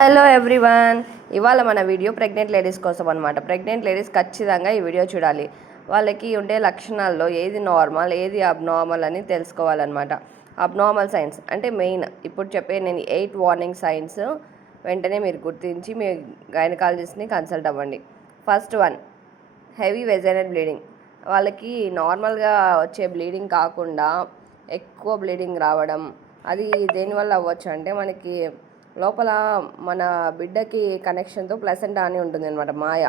Hello everyone. ఇవాళ మన video pregnant ladies కోసం అనమాట. ప్రెగ్నెంట్ లేడీస్ ఖచ్చితంగా ఈ వీడియో చూడాలి. వాళ్ళకి ఉండే లక్షణాల్లో ఏది నార్మల్, ఏది అబ్నార్మల్ అని తెలుసుకోవాలన్నమాట. అబ్నార్మల్ సైన్స్ అంటే మెయిన్ ఇప్పుడు చెప్పే నేను 8 వార్నింగ్ సైన్స్ వెంటనే మీరు గుర్తించి మీ గైనకాలజిస్ట్ని కన్సల్ట్ అవ్వండి. First one, heavy vaginal bleeding. వాళ్ళకి నార్మల్గా వచ్చే బ్లీడింగ్ కాకుండా ఎక్కువ బ్లీడింగ్ రావడం. అది దేనివల్ల అవ్వచ్చు అంటే మనకి లోపల మన బిడ్డకి కనెక్షన్తో ప్లసెంటా అని ఉంటుంది అనమాట, మాయ.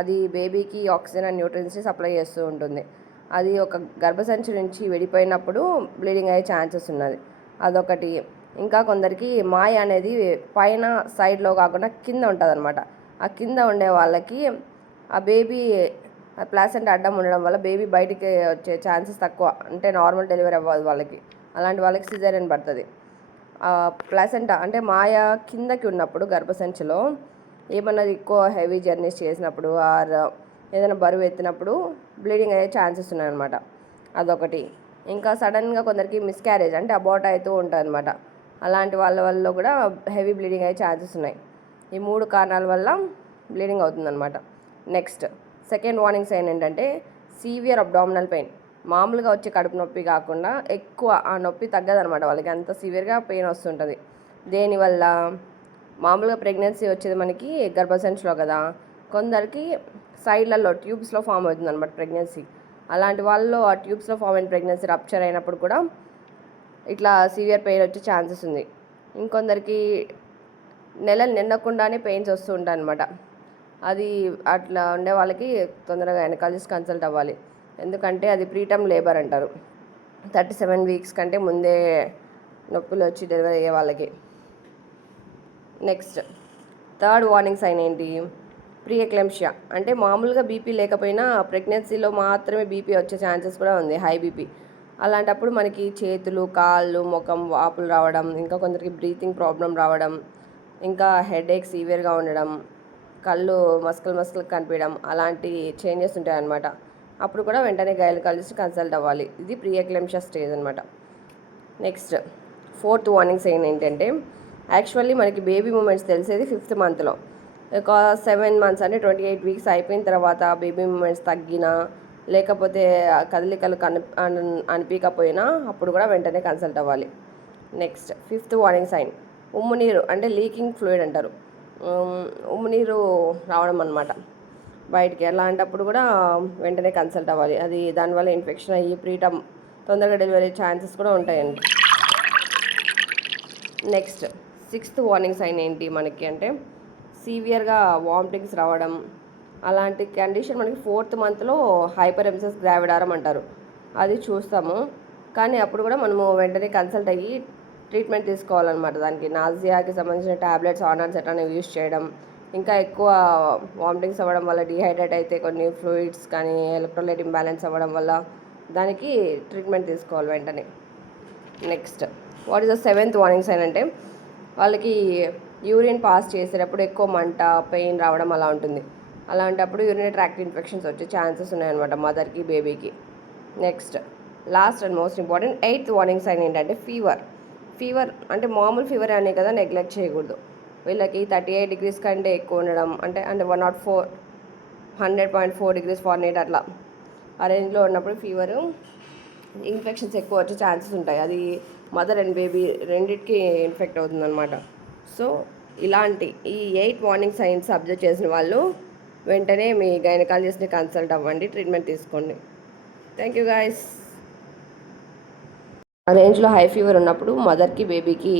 అది బేబీకి ఆక్సిజన్ అండ్ న్యూట్రియన్స్ని సప్లై చేస్తూ ఉంటుంది. అది ఒక గర్భసంచి నుంచి విడిపోయినప్పుడు బ్లీడింగ్ అయ్యే ఛాన్సెస్ ఉన్నది. అదొకటి. ఇంకా కొందరికి మాయ అనేది పైన సైడ్లో కాకుండా కింద ఉంటుంది అనమాట. ఆ కింద ఉండే వాళ్ళకి ఆ బేబీ ప్లాసెంటా అడ్డం ఉండడం వల్ల బేబీ బయటికి వచ్చే ఛాన్సెస్ తక్కువ, అంటే నార్మల్ డెలివరీ అవ్వదు వాళ్ళకి. అలాంటి వాళ్ళకి సిజేరియన్ పడుతుంది. ప్లాసెంటా అంటే మాయ కిందకి ఉన్నప్పుడు గర్భసంచిలో ఏమన్నా ఎక్కువ హెవీ జర్నీస్ చేసినప్పుడు ఆర్ ఏదైనా బరువు ఎత్తినప్పుడు బ్లీడింగ్ అయ్యే ఛాన్సెస్ ఉన్నాయన్నమాట. అదొకటి. ఇంకా సడన్గా కొందరికి మిస్క్యారేజ్ అంటే అబార్ట్ అవుతూ ఉంటుంది అనమాట. అలాంటి వాళ్ళ వల్ల కూడా హెవీ బ్లీడింగ్ అయ్యే ఛాన్సెస్ ఉన్నాయి. ఈ 3 కారణాల వల్ల బ్లీడింగ్ అవుతుందన్నమాట. నెక్స్ట్ సెకండ్ వార్నింగ్ సైన్ ఏంటంటే సీవియర్ అబ్డామినల్ పెయిన్. మామూలుగా వచ్చే కడుపు నొప్పి కాకుండా ఎక్కువ ఆ నొప్పి తగ్గదనమాట, వాళ్ళకి అంత సివియర్గా పెయిన్ వస్తుంటుంది. దేనివల్ల? మామూలుగా ప్రెగ్నెన్సీ వచ్చేది మనకి గర్భసంచిలో కదా, కొందరికి సైడ్లలో ట్యూబ్స్లో ఫామ్ అవుతుంది అనమాట ప్రెగ్నెన్సీ. అలాంటి వాళ్ళు ఆ ట్యూబ్స్లో ఫామ్ అయిన ప్రెగ్నెన్సీ రప్చర్ అయినప్పుడు కూడా ఇట్లా సివియర్ పెయిన్ వచ్చే ఛాన్సెస్ ఉంది. ఇంకొందరికి నెలలు నిండకుండానే పెయిన్స్ వస్తూ ఉంటాయి అనమాట. అది అట్లా ఉండే వాళ్ళకి తొందరగా గైనకాలజిస్ట్ కన్సల్ట్ అవ్వాలి. ఎందుకంటే అది ప్రీటర్మ్ లేబర్ అంటారు. 37 వీక్స్ కంటే ముందే నొప్పులు వచ్చి డెలివరీ అయ్యే వాళ్ళకి. నెక్స్ట్ థర్డ్ వార్నింగ్ సైన్ ఏంటి? ప్రీ ఎక్లెంప్షియా. అంటే మామూలుగా బీపీ లేకపోయినా ప్రెగ్నెన్సీలో మాత్రమే బీపీ వచ్చే ఛాన్సెస్ కూడా ఉంది, హై బీపీ. అలాంటప్పుడు మనకి చేతులు, కాళ్ళు, ముఖం వాపులు రావడం, ఇంకా కొందరికి బ్రీతింగ్ ప్రాబ్లం రావడం, ఇంకా హెడేక్ సివియర్గా ఉండడం, కళ్ళు మస్కల్ కనిపించడం, అలాంటి చేంజెస్ ఉంటాయి అన్నమాట. అప్పుడు కూడా వెంటనే గైనకాలజిస్ట్ కన్సల్ట్ అవ్వాలి. ఇది ప్రీ ఎక్లెంప్షియా స్టేజ్ అనమాట. నెక్స్ట్ ఫోర్త్ వార్నింగ్ సైన్ ఏంటంటే యాక్చువల్లీ మనకి బేబీ మూమెంట్స్ తెలిసేది 5th మంత్లో. ఒక 7 మంత్స్ అంటే 28 వీక్స్ అయిపోయిన తర్వాత బేబీ మూమెంట్స్ తగ్గినా లేకపోతే కదలికలు అనిపించకపోయినా అప్పుడు కూడా వెంటనే కన్సల్ట్ అవ్వాలి. నెక్స్ట్ 5th వార్నింగ్ సైన్ ఉమ్ము నీరు, అంటే లీకింగ్ ఫ్లూయిడ్ అంటారు. ఉమ్ము నీరు రావడం అనమాట బయటికి. అలాంటప్పుడు కూడా వెంటనే కన్సల్ట్ అవ్వాలి. అది దానివల్ల ఇన్ఫెక్షన్ అయ్యి ప్రీటర్మ్ తొందరగా డెలివరీ ఛాన్సెస్ కూడా ఉంటాయండి. నెక్స్ట్ 6th వార్నింగ్ సైన్ ఏంటి మనకి అంటే సీవియర్గా వామిటింగ్స్ రావడం. అలాంటి కండిషన్ మనకి 4th మంత్లో హైపర్ ఎమెసిస్ గ్రావిడారం అంటారు, అది చూస్తాము. కానీ అప్పుడు కూడా మనము వెంటనే కన్సల్ట్ అయ్యి ట్రీట్మెంట్ తీసుకోవాలన్నమాట. దానికి నాజియాకి సంబంధించిన ట్యాబ్లెట్స్ ఆర్నాన్సెట్ అనేవి యూస్ చేయడం, ఇంకా ఎక్కువ వామిటింగ్స్ అవ్వడం వల్ల డిహైడ్రేట్ అయితే కొన్ని ఫ్లూయిడ్స్ కానీ ఎలక్ట్రోలైట్ ఇంబ్యాలెన్స్ అవ్వడం వల్ల దానికి ట్రీట్మెంట్ తీసుకోవాలి వెంటనే. Next what is the 7th warning sign అంటే వాళ్ళకి యూరిన్ పాస్ చేసేటప్పుడు ఎక్కువ మంట, పెయిన్ రావడం అలా ఉంటుంది. అలాంటప్పుడు యూరినరీ ట్రాక్ట్ ఇన్ఫెక్షన్స్ వచ్చే ఛాన్సెస్ ఉన్నాయన్నమాట మదర్కి, బేబీకి. Next last and most important 8th warning sign ఏంటంటే ఫీవర్ అంటే మామూలు ఫీవర్ అనే కదా నెగ్లెక్ట్ చేయకూడదు. వీళ్ళకి 38 degrees కంటే ఎక్కువ ఉండడం, అంటే 100.4 degrees Fahrenheit అట్లా ఆ రేంజ్లో ఉన్నప్పుడు ఫీవరు, ఇన్ఫెక్షన్స్ ఎక్కువ వచ్చే ఛాన్సెస్ ఉంటాయి. అది మదర్ అండ్ బేబీ రెండింటికి ఇన్ఫెక్ట్ అవుతుందన్నమాట. సో ఇలాంటి ఈ 8 వార్నింగ్ సైన్స్ అబ్జర్వ్ చేసిన వాళ్ళు వెంటనే మీ గైనకాలజిస్ట్ని కన్సల్ట్ అవ్వండి, ట్రీట్మెంట్ తీసుకోండి. Thank you guys. ఆ రేంజ్లో హై ఫీవర్ ఉన్నప్పుడు మదర్కి, బేబీకి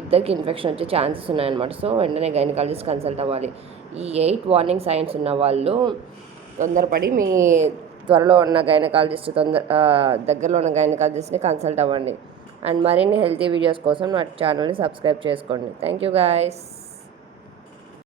ఇద్దరికి ఇన్ఫెక్షన్ వచ్చే ఛాన్సెస్ ఉన్నాయన్నమాట. సో వెంటనే గైనకాలజిస్ట్ కన్సల్ట్ అవ్వాలి. ఈ 8 వార్నింగ్ సైన్స్ ఉన్న వాళ్ళు తొందరపడి మీ త్వరలో ఉన్న గైనకాలజిస్ట్ దగ్గరలో ఉన్న గైనకాలజిస్ట్ని కన్సల్ట్ అవ్వండి. అండ్ మరిన్ని హెల్తీ వీడియోస్ కోసం నా ఛానల్ని సబ్స్క్రైబ్ చేసుకోండి. Thank you guys.